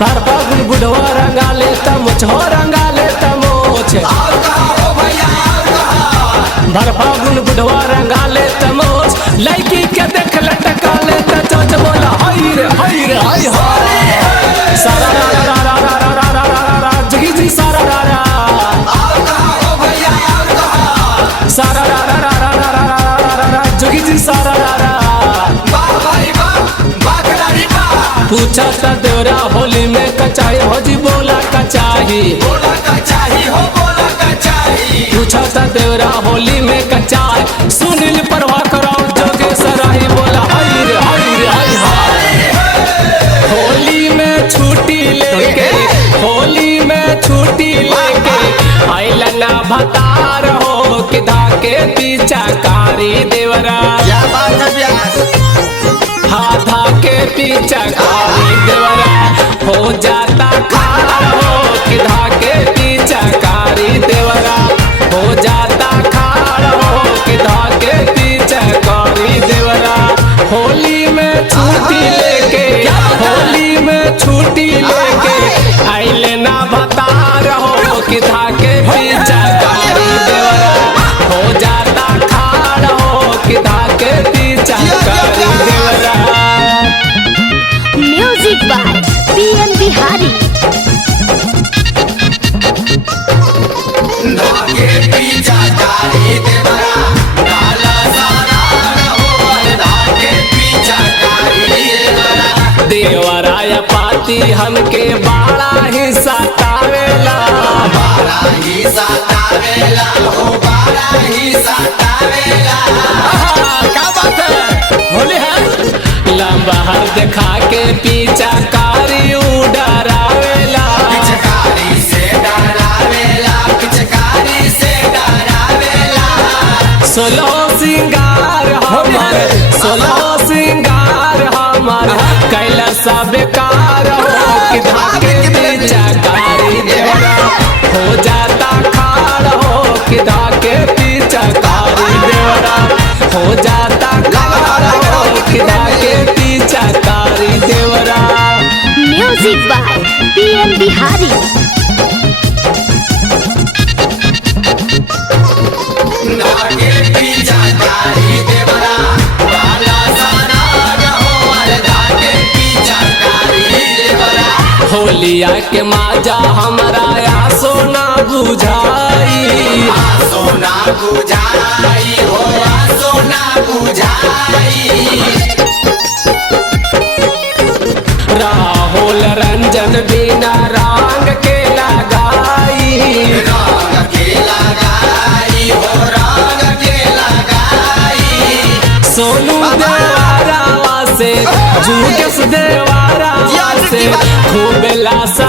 भर फागुन बुढ़वा रंगा ले तमुछ हो रंगा ले तमुछ भर फागुन बुढ़वा रंगा ले तमुछ लड़की के देख लटका ले चोच बोला हाय रे हाय रे हाय हाय सारा रा रा रा रा रा रा रा रा रा जगी जी सारा रा रा सारा रा रा रा रा रा रा रा रा जगी जी सारा रा रा पूछा था देवरा होली में कचाई भौजी बोला कचाही पूछा था देवरा होली में कचाई सुनील परवाह कराओ जोगे सराही बोला हाय रे हाय रे हाय हाय होली में छुट्टी लेके होली में छुट्टी लेके आइला ना भतार हो कि धाके पीछा कारी देवरा हाथा के पीछा कारी देवरा हो जाता खाड़ हो कि धाके पीछा कारी देवरा हो जाता खाड़ हो कि धाके पीछा कारी देवरा होली में छुट्टी लेके होली में छुट्टी लेके आइले ना बता रहो कि धाके पीछा कारी देवरा हो जाता खाड़ हो कि धाके पीछा कारी देवरा। Music by PM Bihari. देवराया पाती हमके बाड़ा ही सतावेला क्या बात है होली है लंबा हर दिखा के पीछा कारी उड़ावेला सोलो सिंगार हमारे सोलो सिंगार हमारे कैलाश बेकार हो कि धाके पीछा कारी देवरा हो जाता खाड़ हो कि धाके पीछा कारी देवरा हो जाता खाड़ हो कि धाके पीछा कारी देवरा। Music by PM Bihari. होलिया के माजा हमारा या सोना बुझाई राहुल रंजन बिना रंग के लगाई सोनू देवारा से जुगेश देवारा से खूब लासा